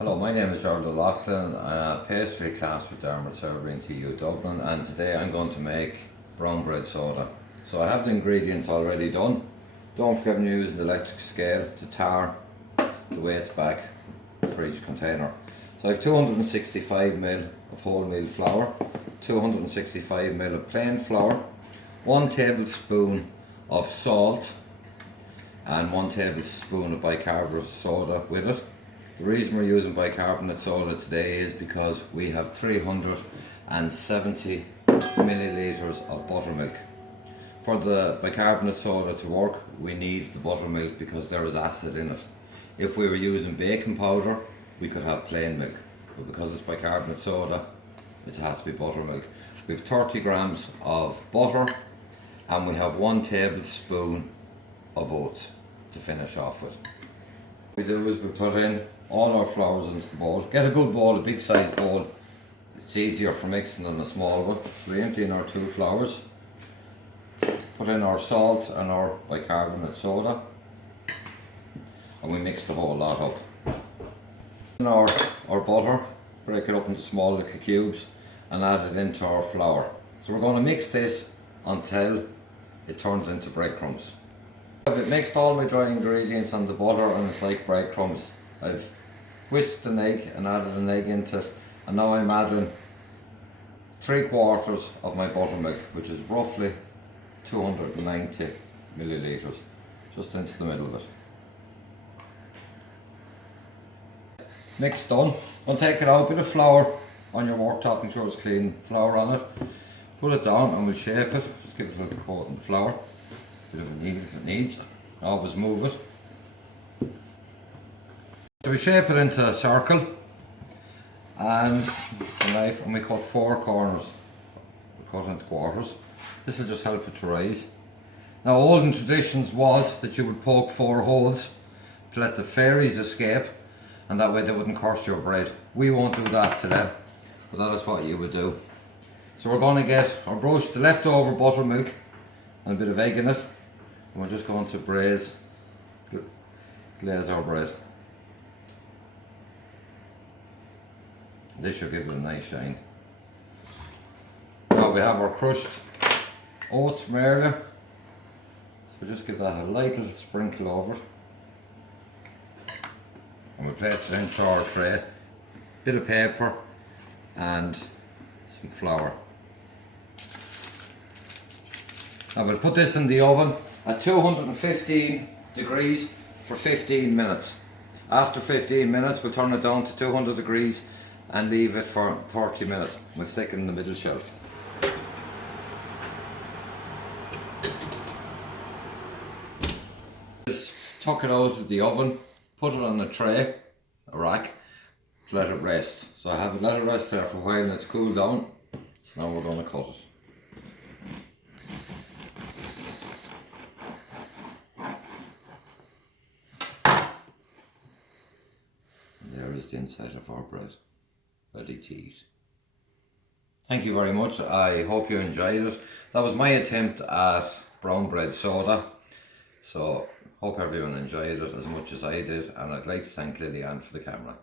Hello, my name is Gerald O'Loughlin. I'm a pastry class with Dermot Serbreen TU Dublin, and today I'm going to make brown bread soda. So I have the ingredients already done. Don't forget when you're using the electric scale to tar the weights back for each container. So I have 265 ml of wholemeal flour, 265 ml of plain flour, 1 tablespoon of salt and 1 tablespoon of bicarbonate soda with it. The reason we're using bicarbonate soda today is because we have 370 millilitres of buttermilk. For the bicarbonate soda to work, we need the buttermilk because there is acid in it. If we were using baking powder, we could have plain milk, but because it's bicarbonate soda, it has to be buttermilk. We have 30 grams of butter and we have 1 tablespoon of oats to finish off with. What we do is we put in all our flours into the bowl. Get a good bowl, a big sized bowl. It's easier for mixing than a small one. So we empty in our 2 flours, put in our salt and our bicarbonate soda, and we mix the whole lot up. In our butter, break it up into small little cubes and add it into our flour. So we're going to mix this until it turns into breadcrumbs. I've mixed all my dry ingredients on the butter and it's like breadcrumbs. I've whisked an egg and added an egg into it, and now I'm adding 3/4 of my buttermilk, which is roughly 290 millilitres, just into the middle of it. Mix done. Don't take it out, a bit of flour on your worktop, make sure it's clean flour on it. Put it down and we'll shape it, just give it a little coat in the flour. Bit of a knead if it needs, always move it. So we shape it into a circle and the knife, and we cut 4 corners. We cut into quarters. This will just help it to rise. Now, olden traditions was that you would poke 4 holes to let the fairies escape, and that way they wouldn't curse your bread. We won't do that today, but that is what you would do. So we're going to get our brush, the leftover buttermilk and a bit of egg in it, and we're just going to glaze our bread. This should give it a nice shine. Now we have our crushed oats from earlier, so just give that a light little sprinkle over it, and we place it into our tray. Bit of paper and some flour. Now we'll put this in the oven at 215 degrees for 15 minutes. After 15 minutes we'll turn it down to 200 degrees and leave it for 30 minutes. We'll stick it in the middle shelf. Just tuck it out of the oven, put it on a tray, a rack, to let it rest. So I have it let it rest there for a while and it's cooled down. So now we're going to cut it. And there is the inside of our bread, ready to eat. Thank you very much. I hope you enjoyed it. That was my attempt at brown bread soda. So hope everyone enjoyed it as much as I did, and I'd like to thank Lillian for the camera.